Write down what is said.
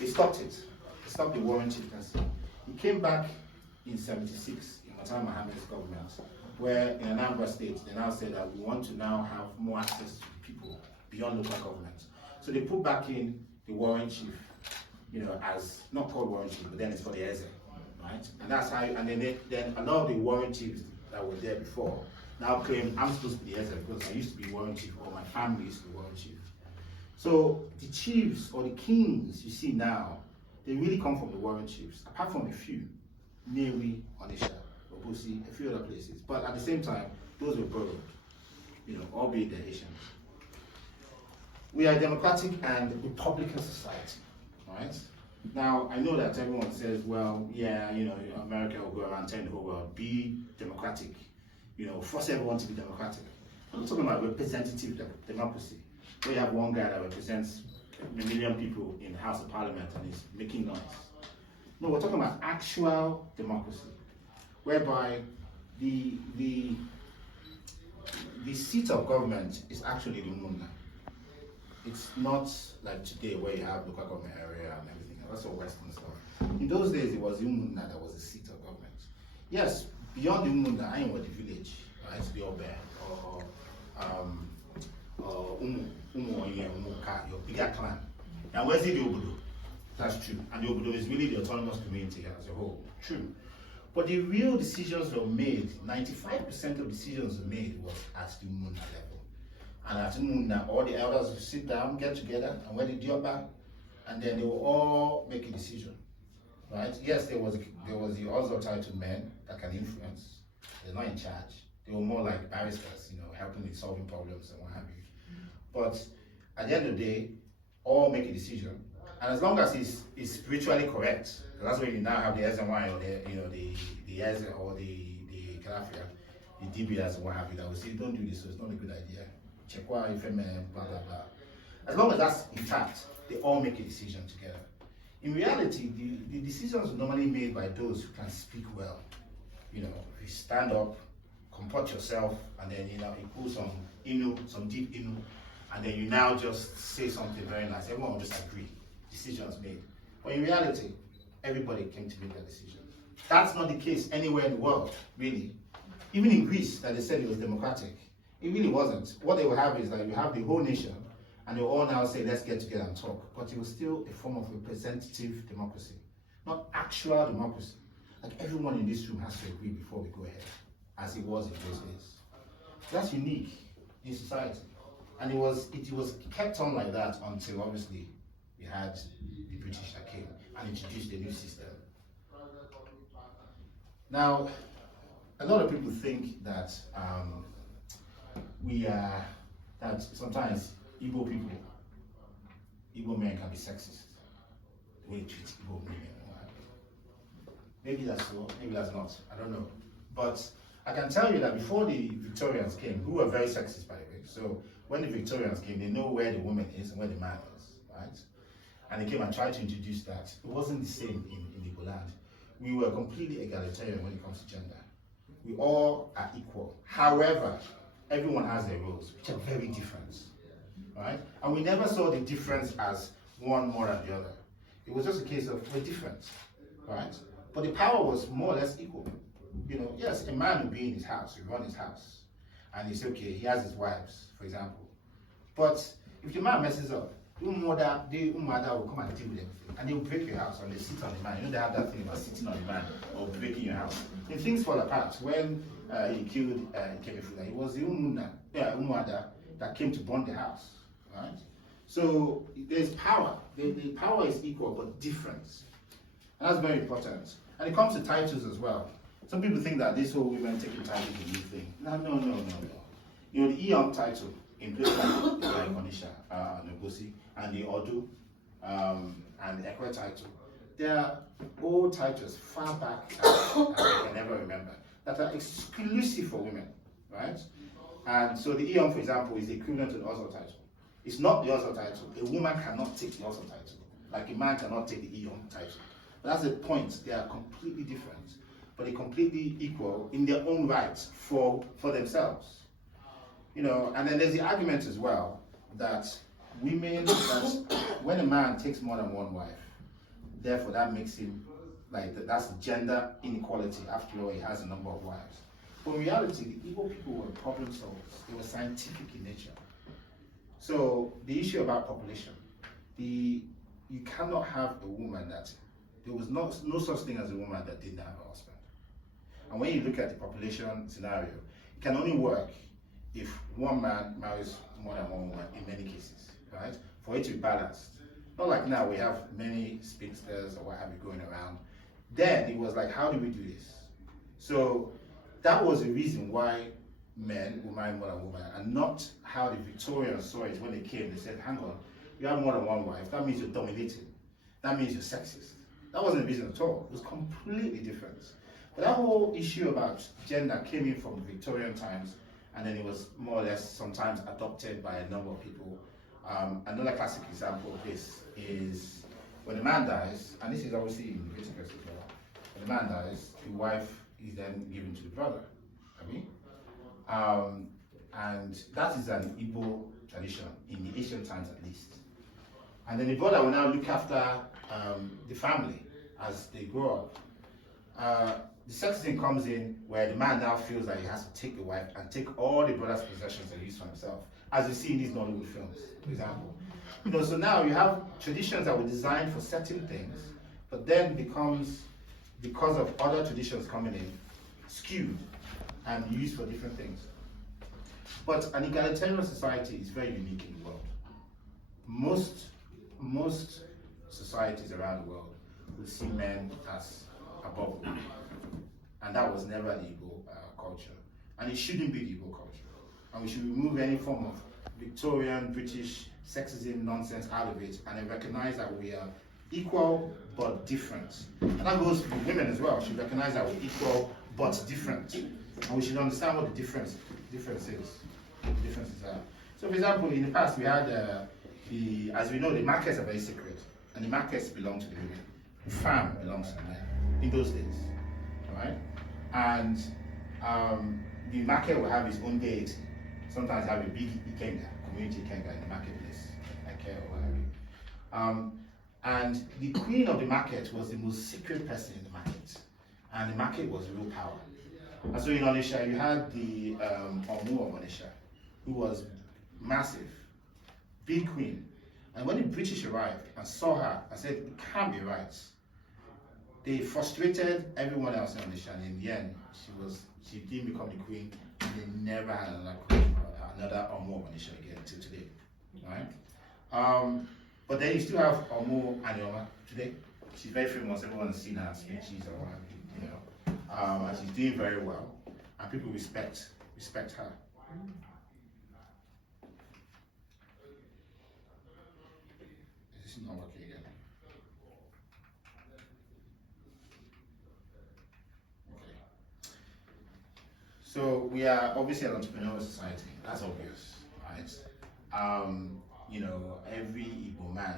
They stopped it. They stopped the warring chieftaincy. It came back in '76 in Matai Mohammed's government, where in Anambra State they now said that we want to now have more access to people beyond local government. So they put back in the warring chief, as not called warring chief, but then it's for the Eze, right? And that's how. And then a lot of the warring chiefs that were there before now claim I'm supposed to be the Eze because I used to be warring chief, or my family used to be warring chief. So the chiefs or the kings you see now, they really come from the warring chiefs, apart from a few, Newi, Onisha, Obusi, a few other places. But at the same time, those were borrowed, albeit they're Asian. We are a democratic and republican society, right? Now, I know that everyone says, well, yeah, America will go around telling the whole world, be democratic, force everyone to be democratic. I'm talking about representative democracy, where you have one guy that represents a million people in the House of Parliament and is making noise. No, we're talking about actual democracy, whereby the seat of government is actually the Munda. It's not like today where you have local government area and everything. That's all Western stuff. In those days, it was the Munda that was the seat of government. Yes, beyond the Munda, I am what the village, right? The Obe or your bigger clan. And where's the Obodo? That's true. And the Obodo is really the autonomous community as a whole. True. But the real decisions were made, 95% of decisions were made was at the Munda level. And at the Munda, all the elders would sit down, get together, and wear the dioba, and then they will all make a decision. Right? Yes, there was the also titled men that can influence. They're not in charge. They were more like barristers, helping with solving problems and what have you. But at the end of the day, all make a decision. And as long as it's spiritually correct, that's when you now have the SNY or the Eze or the Kalafia, the DBS and what have you, that will say, don't do this, so it's not a good idea. Chekwa, Ifeme, blah, blah, blah. As long as that's intact, they all make a decision together. In reality, the decisions are normally made by those who can speak well. If you stand up, comport yourself, and then you pull some deep inu, and then you now just say something very nice. Everyone will just agree. Decisions made. But in reality, everybody came to make that decision. That's not the case anywhere in the world, really. Even in Greece, that they said it was democratic, it really wasn't. What they will have is that you have the whole nation, and they will all now say, let's get together and talk. But it was still a form of representative democracy, not actual democracy. Like everyone in this room has to agree before we go ahead, as it was in those days. That's unique in society. And it was kept on like that until obviously we had the British that came and introduced a new system. Now, a lot of people think that that sometimes Igbo men can be sexist, the way they treat Igbo women. Maybe that's so, maybe that's not, I don't know. But I can tell you that before the Victorians came, who were very sexist by the way, so when the Victorians came, they know where the woman is and where the man is, right? And they came and tried to introduce that. It wasn't the same in Igbo land. We were completely egalitarian when it comes to gender. We all are equal. However, everyone has their roles, which are very different, right? And we never saw the difference as one more than the other. It was just a case of we're different, right? But the power was more or less equal. Yes, a man will be in his house, he run his house, and he's okay, he has his wives, for example. But if the man messes up, the mother will come and deal with everything, and they will break your house, and they sit on the man. They have that thing about sitting on the man or breaking your house. And things fall apart. When he killed Ikemefuna, it was the Umuada that came to burn the house, right? So there's power. The power is equal, but different. And that's very important. And it comes to titles as well. Some people think that this whole women taking titles is a new thing. No. The Eon title in places like Onisha, Nogosi, and the Odu, and the Ekwe title, they are old titles far back as I can never remember that are exclusive for women, right? And so the Eon, for example, is the equivalent to the Oslo title. It's not the Oslo title. A woman cannot take the Oslo title, like a man cannot take the Eon title. That's the point. They are completely different, but they're completely equal in their own right for themselves. And then there's the argument as well that when a man takes more than one wife, Therefore, that makes him like that's gender inequality. After all, he has a number of wives. But in reality, the Igbo people were problem solvers. They were scientific in nature. So the issue about population, you cannot have a woman that there was no such thing as a woman that didn't have a husband. And when you look at the population scenario, it can only work if one man marries more than one woman in many cases, right? For it to be balanced. Not like now we have many spinsters or what have you going around. Then it was like, how do we do this? So that was the reason why men will marry more than women, and not how the Victorians saw it when they came. They said, hang on, you have more than one wife, that means you're dominating. That means you're sexist. That wasn't the reason at all. It was completely different. But that whole issue about gender came in from Victorian times, and then it was more or less sometimes adopted by a number of people. Another classic example of this is when a man dies, and this is obviously in Leviticus as well. When a man dies, the wife is then given to the brother. I mean, and that is an Igbo tradition in the ancient times at least. And then the brother will now look after the family as they grow up. The sexism comes in where the man now feels that he has to take the wife and take all the brother's possessions and use for himself, as you see in these Nollywood films, for example. So now you have traditions that were designed for certain things, but then becomes, because of other traditions coming in, skewed and used for different things. But an egalitarian society is very unique in the world. Most societies around the world will see men as above women. And that was never the Igbo culture. And it shouldn't be the Igbo culture. And we should remove any form of Victorian, British, sexism nonsense out of it, and then recognize that we are equal but different. And that goes for women as well. We should recognize that we're equal but different. And we should understand what the difference is. The differences are. So for example, in the past we had as we know, the markets are very sacred, and the markets belong to the women. The farm belongs to the men in those days, right? And the market will have its own deity. Sometimes have a big Icamday, community Icamday in the marketplace, like or what have you. And the queen of the market was the most sacred person in the market, and the market was real power. And so in Onisha, you had the Omu of Onisha, who was massive, big queen. And when the British arrived and saw her and said, it can't be right, they frustrated everyone else in Onisha, and in the end, she didn't become the queen, and they never had another Omu of Onisha again till today, right? But then you still have Omu Anyoma today. She's very famous, everyone has seen her speeches or what have you, and she's doing very well, and people respect her. This is not working again. Okay. So we are obviously an entrepreneurial society. That's obvious, right? Every Igbo man